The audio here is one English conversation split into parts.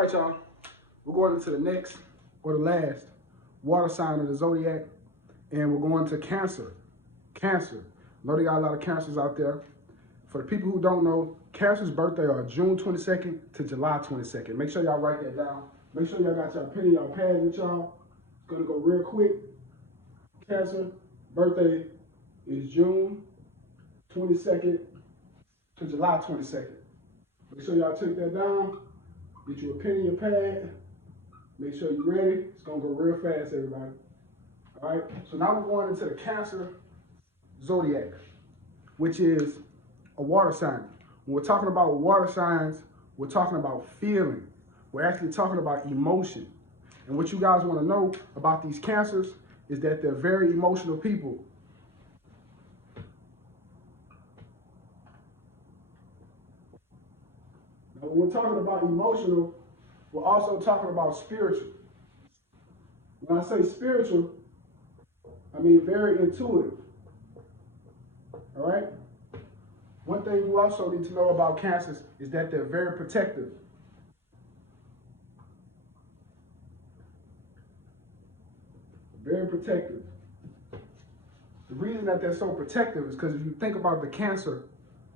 All right, y'all. We're going into the next or the last water sign of the Zodiac, and we're going to Cancer. Cancer. I know they got a lot of Cancers out there. For the people who don't know, Cancer's birthday are June 22nd to July 22nd. Make sure y'all write that down. Make sure y'all got your pen and y'all pad with y'all. It's gonna go real quick. Cancer birthday is June 22nd to July 22nd. Make sure y'all take that down. Get you a pen and your pad. Make sure you're ready. It's gonna go real fast, everybody. All right, so now we're going into the Cancer Zodiac, which is a water sign. When we're talking about water signs, we're talking about feeling. We're actually talking about emotion. And what you guys want to know about these Cancers is that they're very emotional people. Now, when we're talking about emotional, we're also talking about spiritual. When I say spiritual, I mean very intuitive. All right? One thing you also need to know about Cancers is that they're very protective. Very protective. The reason that they're so protective is because if you think about the Cancer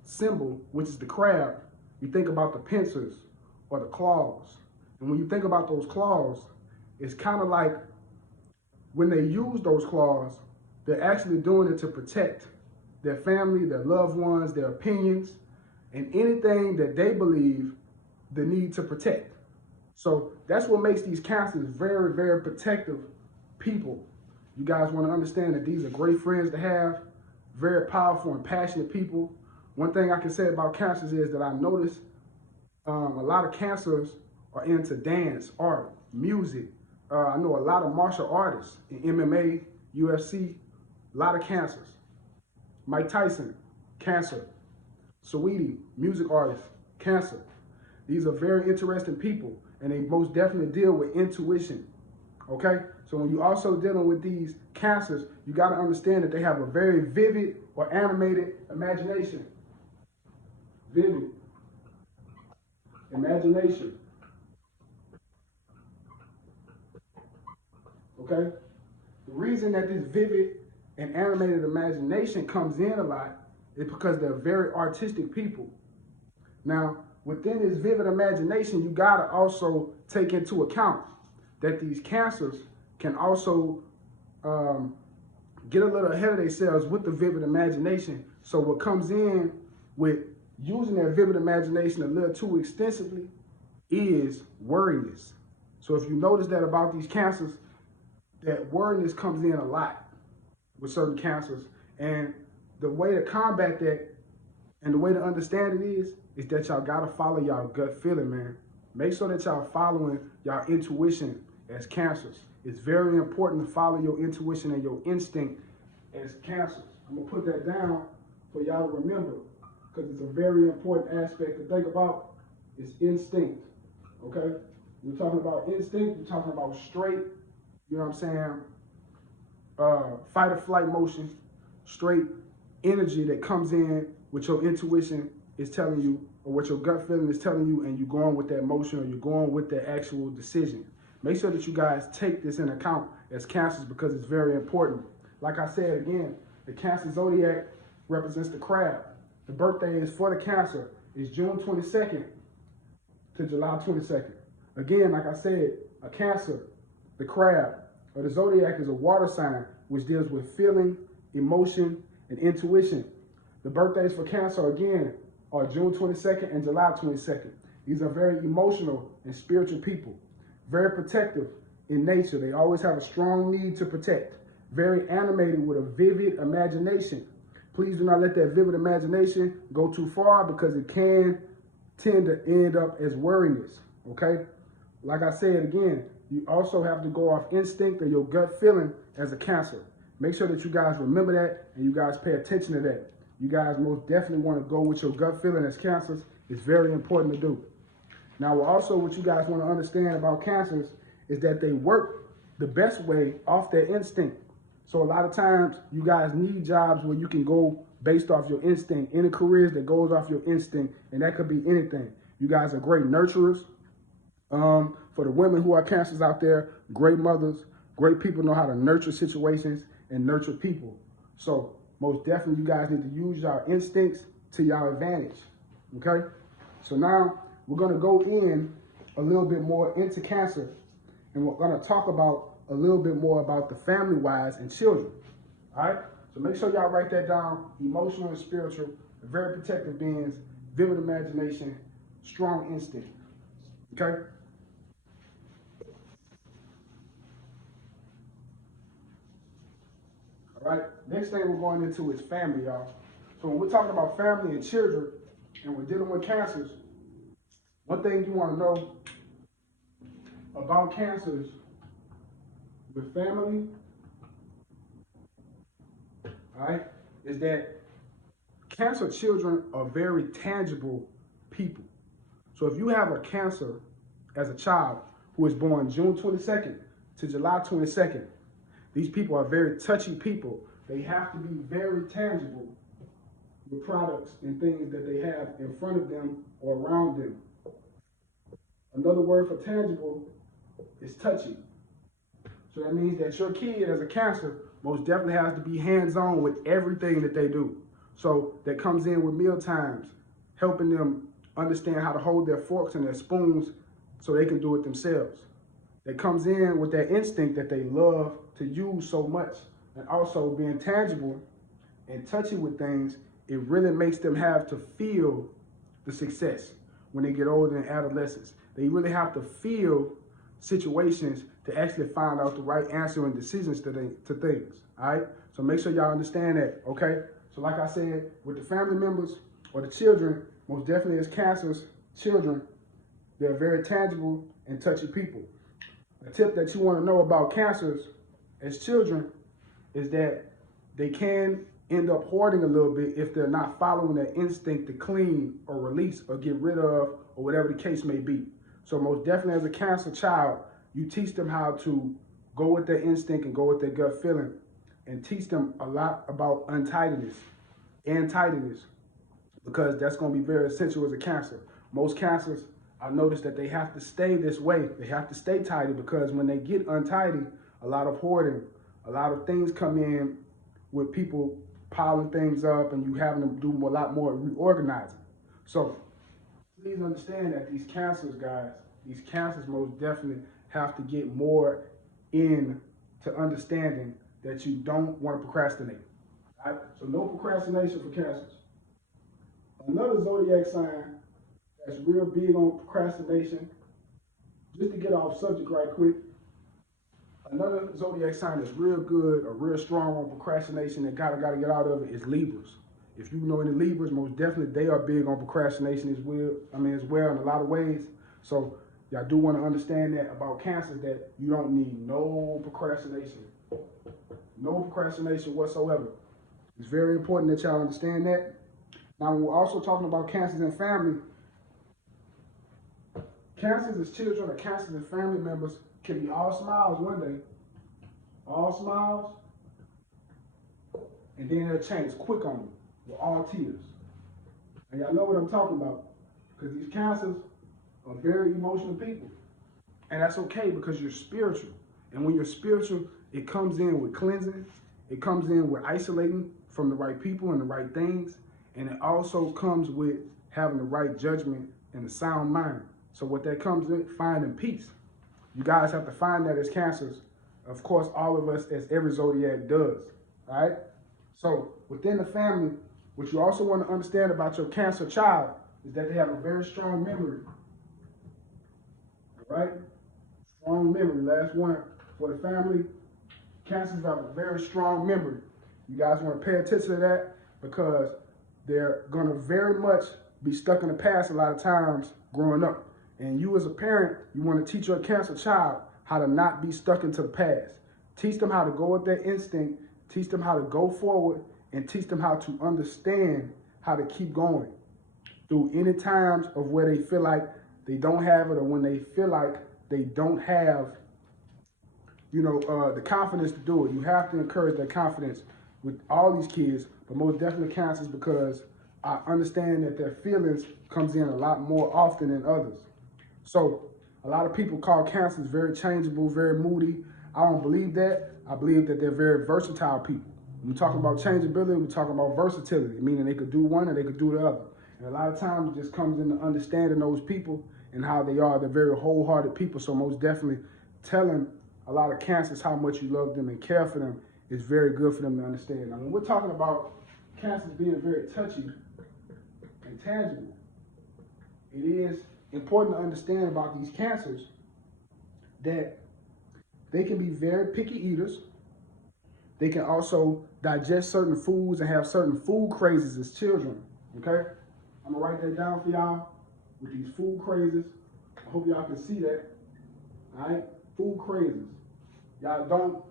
symbol, which is the crab, you think about the pincers or the claws. And when you think about those claws, it's kind of like when they use those claws, they're actually doing it to protect their family, their loved ones, their opinions, and anything that they believe the need to protect. So that's what makes these Cancers very, very protective people. You guys want to understand that these are great friends to have, very powerful and passionate people. One thing I can say about Cancers is that I noticed a lot of Cancers are into dance, art, music. I know a lot of martial artists in MMA, UFC, a lot of Cancers. Mike Tyson, Cancer. Saweetie, music artist, Cancer. These are very interesting people, and they most definitely deal with intuition, okay? So when you're also dealing with these Cancers, you gotta understand that they have a very vivid or animated imagination. Vivid imagination, okay? The reason that this vivid and animated imagination comes in a lot is because they're very artistic people. Now, within this vivid imagination, you gotta also take into account that these Cancers can also get a little ahead of themselves with the vivid imagination. So what comes in with using their vivid imagination a little too extensively is worriness. So if you notice that about these Cancers, that worriness comes in a lot with certain Cancers, and the way to combat that and the way to understand it is that y'all gotta follow y'all gut feeling, man. Make sure that y'all following y'all intuition as Cancers. It's very important to follow your intuition and your instinct as Cancers. I'm gonna put that down for y'all to remember, because it's a very important aspect to think about. It's instinct, okay? We're talking about instinct, we're talking about straight, you know what I'm saying, fight or flight motion, straight energy that comes in with your intuition is telling you, or what your gut feeling is telling you, and you're going with that motion, or you're going with the actual decision. Make sure that you guys take this in account as Cancers, because it's very important. Like I said again, the Cancer Zodiac represents the crab. The birthday is for the Cancer is June 22nd to July 22nd. Again, like I said, a Cancer, the crab, or the Zodiac is a water sign which deals with feeling, emotion, and intuition. The birthdays for Cancer, again, are June 22nd and July 22nd. These are very emotional and spiritual people. Very protective in nature. They always have a strong need to protect. Very animated with a vivid imagination. Please do not let that vivid imagination go too far, because it can tend to end up as worriness, okay? Like I said again, you also have to go off instinct or your gut feeling as a Cancer. Make sure that you guys remember that and you guys pay attention to that. You guys most definitely want to go with your gut feeling as Cancers. It's very important to do. Now, also what you guys want to understand about Cancers is that they work the best way off their instinct. So a lot of times you guys need jobs where you can go based off your instinct, any careers that goes off your instinct, and that could be anything. You guys are great nurturers. For the women who are cancers out there, great mothers, great people know how to nurture situations and nurture people. So most definitely you guys need to use your instincts to your advantage, okay? So now we're gonna go in a little bit more into cancer, and we're gonna talk about a little bit more about the family-wise and children, all right? So make sure y'all write that down. Emotional and spiritual, very protective beings, vivid imagination, strong instinct, okay? All right, next thing we're going into is family, y'all. So when we're talking about family and children, and we're dealing with cancers, one thing you want to know about cancers with family, all right, is that cancer children are very tangible people. So if you have a cancer as a child who was born June 22nd to July 22nd, these people are very touchy people. They have to be very tangible with products and things that they have in front of them or around them. Another word for tangible is touchy. So that means that your kid as a cancer most definitely has to be hands-on with everything that they do. So that comes in with meal times, helping them understand how to hold their forks and their spoons so they can do it themselves. That comes in with that instinct that they love to use so much, and also being tangible and touchy with things. It really makes them have to feel the success when they get older in adolescence. They really have to feel situations to actually find out the right answer and decisions to things, all right? So make sure y'all understand that, okay? So like I said, with the family members or the children, most definitely as cancers, children, they're very tangible and touchy people. A tip that you want to know about cancers as children is that they can end up hoarding a little bit if they're not following their instinct to clean or release or get rid of or whatever the case may be. So most definitely as a cancer child, you teach them how to go with their instinct and go with their gut feeling, and teach them a lot about untidiness and tidiness, because that's going to be very essential as a cancer. Most cancers, I noticed that they have to stay this way. They have to stay tidy, because when they get untidy, a lot of hoarding, a lot of things come in with people piling things up and you having to do a lot more reorganizing. So please understand that these cancers, guys, these cancers most definitely have to get more in to understanding that you don't want to procrastinate. All right? So no procrastination for cancers. Another zodiac sign that's real big on procrastination, just to get off subject right quick, another zodiac sign that's real good or real strong on procrastination and gotta get out of it is Libras. If you know any Libras, most definitely they are big on procrastination as well in a lot of ways. So y'all do want to understand that about cancers, that you don't need no procrastination. No procrastination whatsoever. It's very important that y'all understand that. Now, when we're also talking about cancers and family, cancers as children or cancers as family members can be all smiles one day, all smiles, and then it'll change quick on you with all tears. And y'all know what I'm talking about, because these cancers are very emotional people. And that's okay, because you're spiritual. And when you're spiritual, it comes in with cleansing, it comes in with isolating from the right people and the right things, and it also comes with having the right judgment and a sound mind. So what that comes with, finding peace. You guys have to find that as cancers. Of course, all of us, as every zodiac does, all right? So within the family, what you also want to understand about your cancer child is that they have a very strong memory, all right? Strong memory, last one. For the family, cancers have a very strong memory. You guys want to pay attention to that, because they're going to very much be stuck in the past a lot of times growing up. And you as a parent, you want to teach your cancer child how to not be stuck into the past. Teach them how to go with their instinct, teach them how to go forward, and teach them how to understand how to keep going through any times of where they feel like they don't have it, or when they feel like they don't have, the confidence to do it. You have to encourage that confidence with all these kids, but most definitely cancers, because I understand that their feelings comes in a lot more often than others. So A lot of people call cancers very changeable, very moody. I don't believe that. I believe that they're very versatile people. When we're talking about changeability, we're talking about versatility, meaning they could do one or they could do the other. And a lot of times it just comes into understanding those people and how they are. They're very wholehearted people. So most definitely telling a lot of cancers how much you love them and care for them is very good for them to understand. Now, when we're talking about cancers being very touchy and tangible, it is important to understand about these cancers that they can be very picky eaters. They can also digest certain foods and have certain food crazes as children, okay? I'm gonna write that down for y'all with these food crazes. I hope y'all can see that, all right? Food crazes. Y'all don't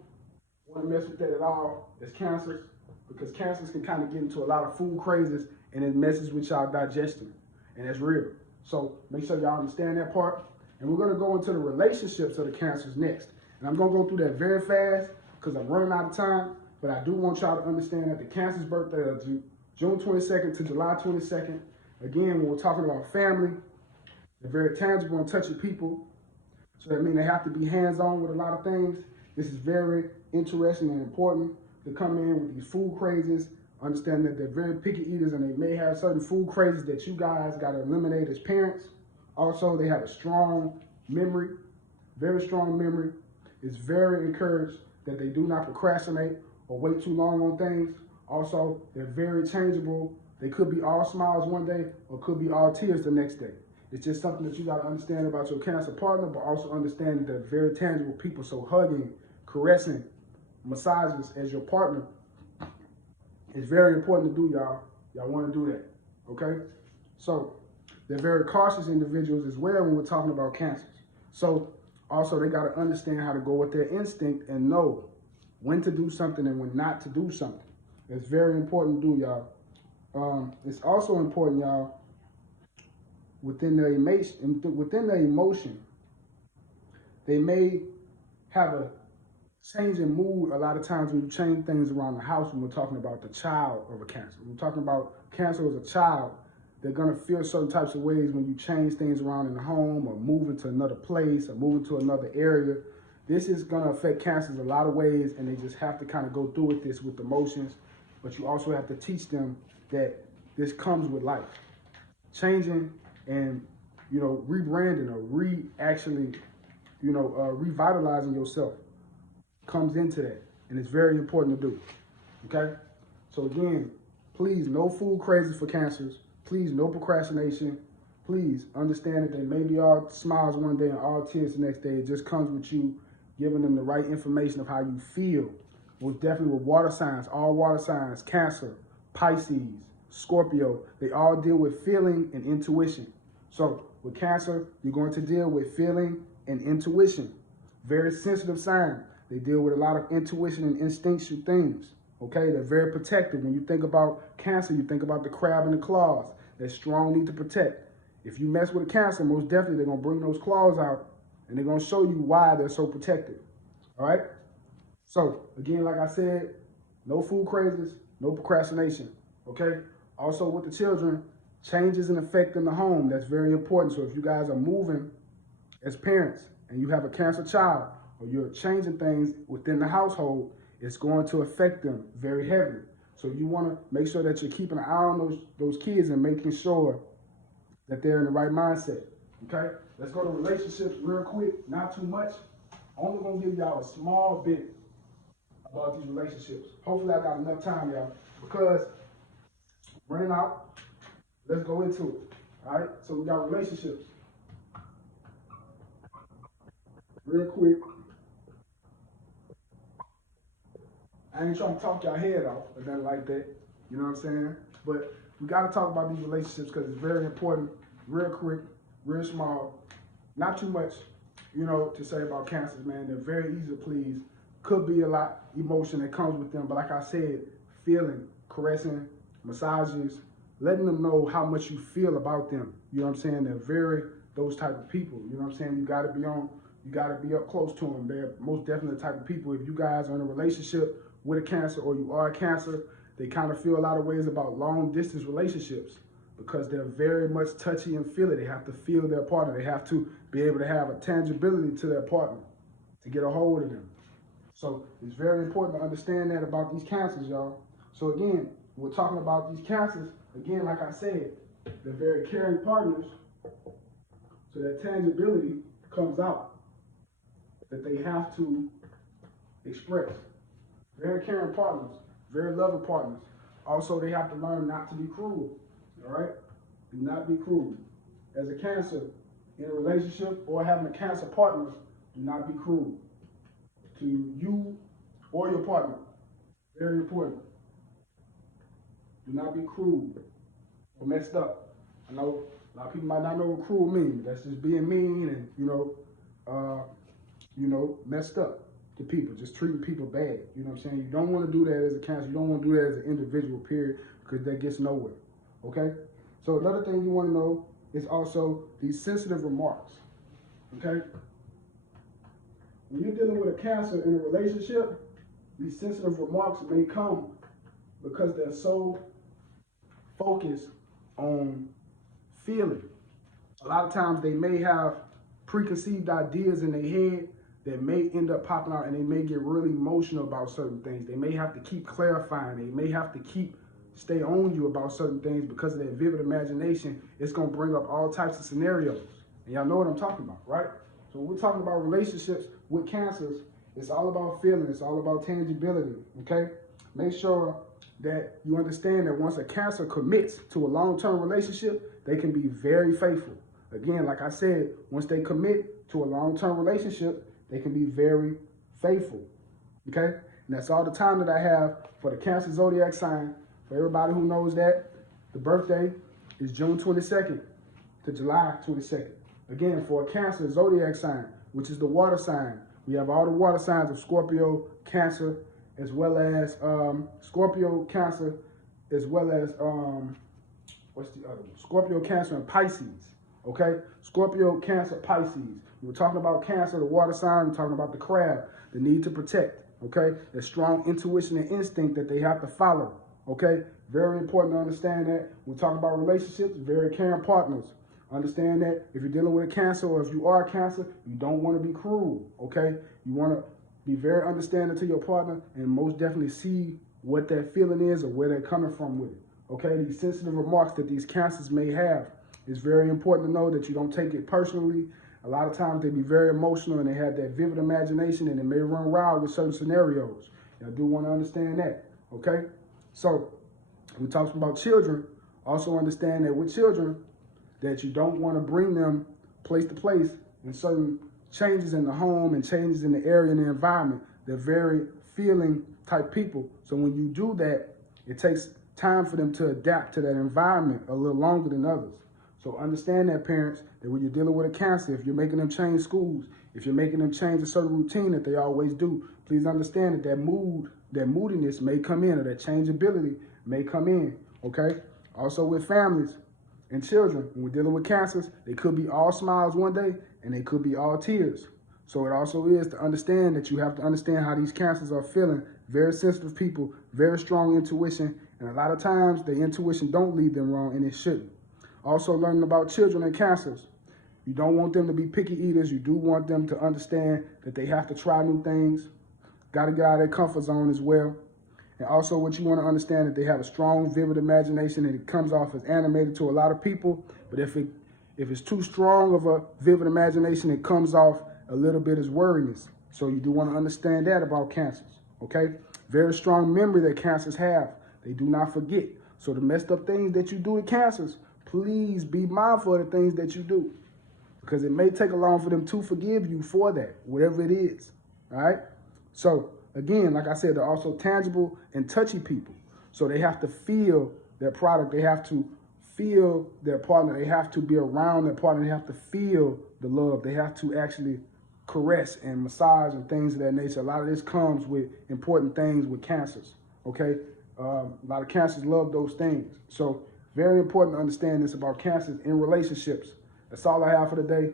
wanna mess with that at all as cancers, because cancers can kind of get into a lot of food crazes and it messes with y'all digestion, and that's real. So make sure y'all understand that part. And we're gonna go into the relationships of the cancers next. And I'm gonna go through that very fast because I'm running out of time, but I do want y'all to understand that the cancer's birthday are June 22nd to July 22nd. Again, when we're talking about family, they're very tangible and touchy people. So that means they have to be hands-on with a lot of things. This is very interesting and important to come in with these food crazes, understand that they're very picky eaters and they may have certain food crazes that you guys got to eliminate as parents. Also, they have a strong memory, very strong memory. It's very encouraged that they do not procrastinate or wait too long on things. Also, they're very changeable. They could be all smiles one day or could be all tears the next day. It's just something that you got to understand about your cancer partner, but also understand that they're very tangible people. So hugging, caressing, massages as your partner is very important to do, y'all. Y'all want to do that, okay? So they're very cautious individuals as well when we're talking about cancers. So also they got to understand how to go with their instinct and know when to do something and when not to do something. It's very important to do, y'all. It's also important, y'all, within their emotion, they may have a change in mood a lot of times when you change things around the house when we're talking about the child of a cancer. When we're talking about cancer as a child, they're gonna feel certain types of ways when you change things around in the home or move into another place or move into another area. This is gonna affect cancers a lot of ways, and they just have to kind of go through with this with emotions, but you also have to teach them that this comes with life. Changing and, rebranding or revitalizing yourself comes into that, and it's very important to do, okay? So again, please, no food crazes for cancers. Please, no procrastination. Please understand that they may be all smiles one day and all tears the next day. It just comes with you giving them the right information of how you feel. Most definitely with water signs, all water signs, Cancer, Pisces, Scorpio, they all deal with feeling and intuition. So with Cancer, you're going to deal with feeling and intuition. Very sensitive sign. They deal with a lot of intuition and instinctual things. Okay, they're very protective. When you think about Cancer, you think about the crab and the claws. They're strong need to protect. If you mess with a Cancer, most definitely they're gonna bring those claws out and they're gonna show you why they're so protective. All right? So again, like I said, no food crazes, no procrastination. Okay? Also with the children, changes and effect in the home. That's very important. So if you guys are moving as parents and you have a Cancer child, or you're changing things within the household, it's going to affect them very heavily. So you want to make sure that you're keeping an eye on those kids and making sure that they're in the right mindset. Okay? Let's go to relationships real quick, not too much. Only gonna give y'all a small bit about these relationships. Hopefully I got enough time, y'all, because running out, let's go into it. All right? So we got relationships. Real quick. I ain't trying to talk y'all head off or nothing like that. You know what I'm saying? But we got to talk about these relationships because it's very important. Real quick, real small. Not too much, to say about cancers, man. They're very easy to please. Could be a lot emotion that comes with them. But like I said, feeling, caressing, massages, letting them know how much you feel about them. You know what I'm saying? They're very those type of people. You know what I'm saying? You got to be up close to them. They're most definitely the type of people. If you guys are in a relationship with a Cancer or you are a Cancer, they kind of feel a lot of ways about long distance relationships. because they're very much touchy and feely. They have to feel their partner. They have to be able to have a tangibility to their partner to get a hold of them. So it's very important to understand that about these cancers, y'all. So again, we're talking about these cancers. Again, like I said, they're very caring partners. So that tangibility comes out that they have to express. Very caring partners, very loving partners. Also, they have to learn not to be cruel. All right? Do not be cruel. As a Cancer in a relationship or having a Cancer partner, do not be cruel to you or your partner. Very important. Do not be cruel or messed up. I know a lot of people might not know what cruel means. That's just being mean and messed up to people, just treating people bad. You know what I'm saying? You don't want to do that as a Cancer. You don't want to do that as an individual, period, because that gets nowhere. Okay? So another thing you want to know is also these sensitive remarks. Okay? When you're dealing with a Cancer in a relationship, these sensitive remarks may come because they're so focused on feeling. A lot of times they may have preconceived ideas in their head that may end up popping out, and they may get really emotional about certain things. They may have to keep clarifying. They may have to stay on you about certain things because of their vivid imagination. It's going to bring up all types of scenarios. And y'all know what I'm talking about, right? So when we're talking about relationships with Cancers, it's all about feeling. It's all about tangibility, okay? Make sure that you understand that once a Cancer commits to a long-term relationship, they can be very faithful. Again, like I said, once they commit to a long-term relationship, they can be very faithful, okay? And that's all the time that I have for the Cancer Zodiac sign. For everybody who knows that, the birthday is June 22nd to July 22nd. Again, for a Cancer Zodiac sign, which is the water sign, we have all the water signs of Scorpio, Cancer, as well as Scorpio, Cancer, as well as, what's the other one? Scorpio, Cancer, and Pisces, okay? Scorpio, Cancer, Pisces. We were talking about Cancer, the water sign. We're talking about the crab, the need to protect, okay? The strong intuition and instinct that they have to follow, okay? Very important to understand that. We're talking about relationships, very caring partners. Understand that if you're dealing with a Cancer or if you are a Cancer, you don't want to be cruel, okay? You want to be very understanding to your partner and most definitely see what that feeling is or where they're coming from with it, okay? These sensitive remarks that these Cancers may have, it's very important to know that you don't take it personally. A lot of times they be very emotional and they have that vivid imagination and they may run wild with certain scenarios. I do want to understand that, okay? So we talked about children. Also understand that with children, that you don't want to bring them place to place in certain changes in the home and changes in the area and the environment. They're very feeling type people. So when you do that, it takes time for them to adapt to that environment a little longer than others. So understand that, parents, that when you're dealing with a Cancer, if you're making them change schools, if you're making them change a certain routine that they always do, please understand that that moodiness may come in, or that changeability may come in, okay? Also with families and children, when we're dealing with Cancers, they could be all smiles one day and they could be all tears. So it also is to understand that you have to understand how these Cancers are feeling. Very sensitive people, very strong intuition, and a lot of times the intuition don't lead them wrong, and it shouldn't. Also learning about children and Cancers. You don't want them to be picky eaters. You do want them to understand that they have to try new things. Got to get out of their comfort zone as well. And also what you want to understand that they have a strong, vivid imagination, and it comes off as animated to a lot of people. But if it's too strong of a vivid imagination, it comes off a little bit as worriness. So you do want to understand that about Cancers, okay? Very strong memory that Cancers have. They do not forget. So the messed up things that you do with Cancers, please be mindful of the things that you do, because it may take a long for them to forgive you for that, whatever it is, all right? So again, like I said, they're also tangible and touchy people. So they have to feel their product. They have to feel their partner. They have to be around their partner. They have to feel the love. They have to actually caress and massage and things of that nature. A lot of this comes with important things with Cancers, okay? A lot of Cancers love those things. So very important to understand this about Cancers in relationships. That's all I have for today.